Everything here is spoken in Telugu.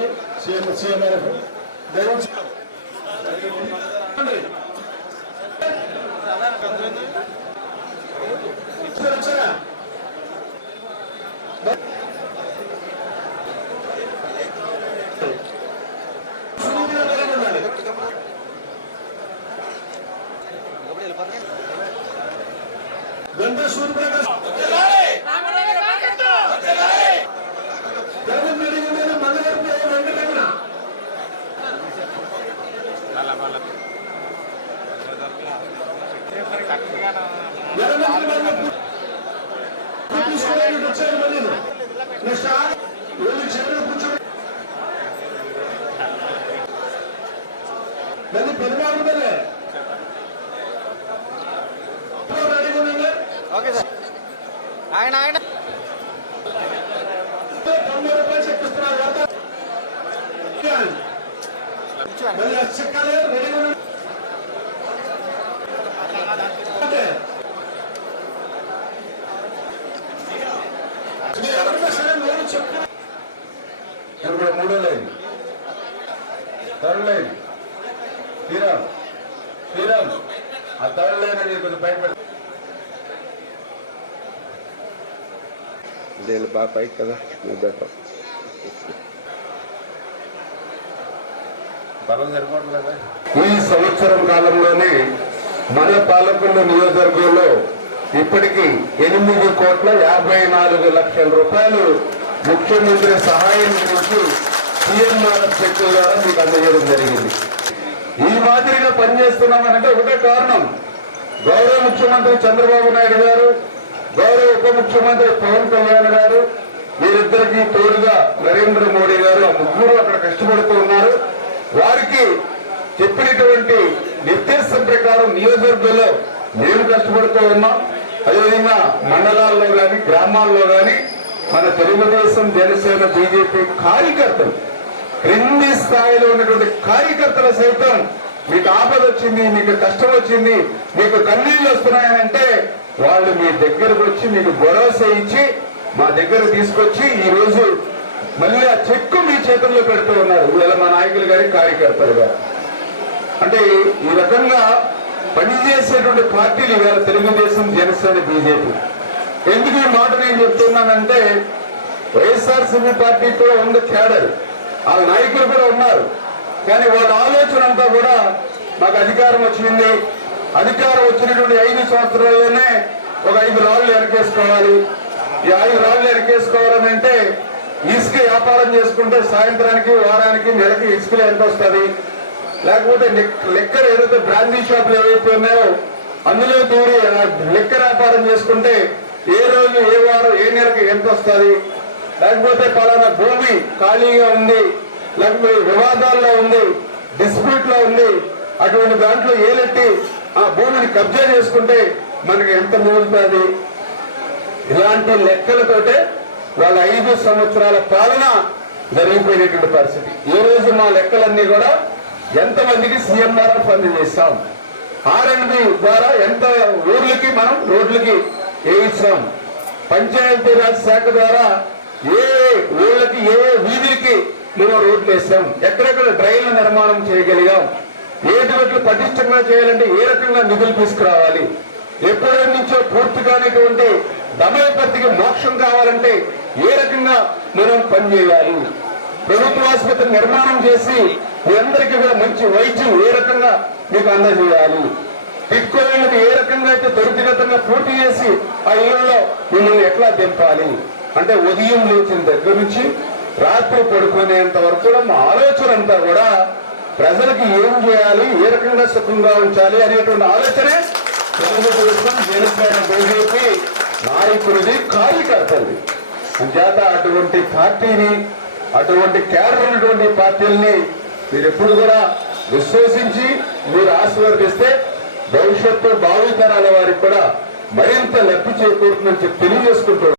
గారికి సీఎం సీఎం గారికి దయవుంచి వచ్చారా సునీతిగా కలిగి ఉండాలి. గంట సూర్యప్రకాశ్ ఉండండి ఓకే సార్. ఆయన ఆయన చెప్పిస్తున్నారు వార్త మళ్ళీ చెక్కాలి రెడీగా ఉండండి అంటే మీరు ఎవరైనా సరే నేను చెప్పు ఇప్పుడు మూడో line third line Sriram Sriram ఆ థర్డ్ లైన్ అనేది కొంచెం భయపడి దేని బాగా పైకి కదా నువ్వు బెటర్ బలం సరిపోవట్లేదా ఈ సంవత్సరం కాలంలోనే మన పాలకొండ నియోజకవర్గంలో ఇప్పటికి ఎనిమిది కోట్ల యాభై నాలుగు లక్షల రూపాయలు ముఖ్యమంత్రి సహాయం నుంచి సీఎంఆర్ఎఫ్ చెక్కుల ద్వారా మీకు అందజేయడం జరిగింది. ఈ మాదిరిగా పనిచేస్తున్నామనంటే ఒకటే కారణం. గౌరవ ముఖ్యమంత్రి చంద్రబాబు నాయుడు గారు గౌరవ ఉప ముఖ్యమంత్రి పవన్ కళ్యాణ్ గారు వీరిద్దరికీ తోడుగా నరేంద్ర మోడీ గారు ఆ ముగ్గురు అక్కడ కష్టపడుతూ ఉన్నారు. వారికి నిర్దేశం ప్రకారం నియోజకవర్గంలో మేము కష్టపడుతూ ఉన్నాం. అదేవిధంగా మండలాల్లో కానీ గ్రామాల్లో కానీ మన తెలుగుదేశం జనసేన బీజేపీ కార్యకర్తలు క్రింది స్థాయిలో ఉన్నటువంటి కార్యకర్తలు సైతం మీకు ఆపద వచ్చింది మీకు కష్టం వచ్చింది మీకు కన్నీళ్ళు వస్తున్నాయనంటే వాళ్ళు మీ దగ్గరకు వచ్చి మీకు భరోసా ఇచ్చి మా దగ్గర తీసుకొచ్చి ఈ రోజు మళ్ళీ ఆ చెక్కు మీ చేతుల్లో పెడుతూ ఉన్నారు. ఇవాళ మా నాయకులు గారి కార్యకర్తలు గారు. అంటే ఈ రకంగా పనిచేసేటువంటి పార్టీలు ఇవాళ తెలుగుదేశం జనసేన బీజేపీ. ఎందుకు ఈ మాట నేను చెప్తున్నానంటే వైఎస్ఆర్సీపీ పార్టీ కూడా ఉంది క్యాడర్. ఆ నాయకులు కూడా ఉన్నారు. కానీ వాళ్ళ ఆలోచన అంతా కూడా మాకు అధికారం వచ్చింది. అధికారం వచ్చినటువంటి ఐదు సంవత్సరాల్లోనే ఒక ఐదు రాళ్ళు ఎరకేసుకోవాలి. ఈ ఐదు రాళ్ళు ఎరకేసుకోవాలంటే ఇసుక వ్యాపారం చేసుకుంటే సాయంత్రానికి వారానికి నెలకి ఇసుకలు ఎంత వస్తుంది? లేకపోతే లెక్కర్ ఏదైతే బ్రాందీ షాపులు ఏవైతే ఉన్నాయో అందులో తోడి లెక్కర్ వ్యాపారం చేసుకుంటే ఏ రోజు ఏ వారం ఏ నెలకు ఎంత వస్తుంది? లేకపోతే పలానా భూమి ఖాళీగా ఉంది లేకపోతే వివాదాల్లో ఉంది డిస్ప్యూట్లో ఉంది అటువంటి దాంట్లో ఏలెట్టి ఆ భూమిని కబ్జా చేసుకుంటే మనకి ఎంత మిగులుతుంది? ఇలాంటి లెక్కలతోటే వాళ్ళ ఐదు సంవత్సరాల పాలన జరిగిపోయినటువంటి పరిస్థితి. ఈ రోజు మా లెక్కలన్నీ కూడా ఎంతమందికి సీఎంఆర్ ఫండ్ చేస్తాం? ఆర్ఎండ్బి ద్వారా ఎంత ఊర్లకి మనం రోడ్లకి వేయించాం పంచాయతీరాజ్ శాఖ ద్వారా ఏ ఊళ్ళకి ఏ వీధులకి మనం రోడ్లు వేసాం ఎక్కడెక్కడ డ్రైన్ల నిర్మాణం చేయగలిగాం? ఏటువంటి పటిష్టంగా చేయాలంటే ఏ రకంగా నిధులు తీసుకురావాలి? ఎప్పటి నుంచో పూర్తి కానిటువంటి దమయపతికి మోక్షం కావాలంటే ఏ రకంగా మనం పనిచేయాలి? ప్రభుత్వ ఆసుపత్రి నిర్మాణం చేసి మీ అందరికీ కూడా మంచి వైద్యం ఏ రకంగా మీకు అందజేయాలి? టిట్కోలను ఏ రకంగా అయితే త్వరితగతంగా పూర్తి చేసి ఆ ఇళ్ళలో మిమ్మల్ని ఎట్లా దింపాలి? అంటే ఉదయం లేచిన దగ్గర నుంచి రాత్రి పడుకునేంత వరకు కూడా మా ఆలోచన అంతా కూడా ప్రజలకు ఏం చేయాలి? ఏ రకంగా సుఖంగా ఉంచాలి అనేటువంటి ఆలోచనే తెలుగుదేశం జనసేన బీజేపీ నాయకుడిది కార్యకర్తది అంచేత అటువంటి పార్టీని అటువంటి కేడర్ ఉన్నటువంటి పార్టీల్ని మీరు ఎప్పుడు కూడా విశ్వసించి మీరు ఆశీర్వదిస్తే భవిష్యత్తు భావితరాల వారికి కూడా మరింత లబ్ధి చేకూరుతుందని చెప్పి తెలియజేసుకుంటున్నారు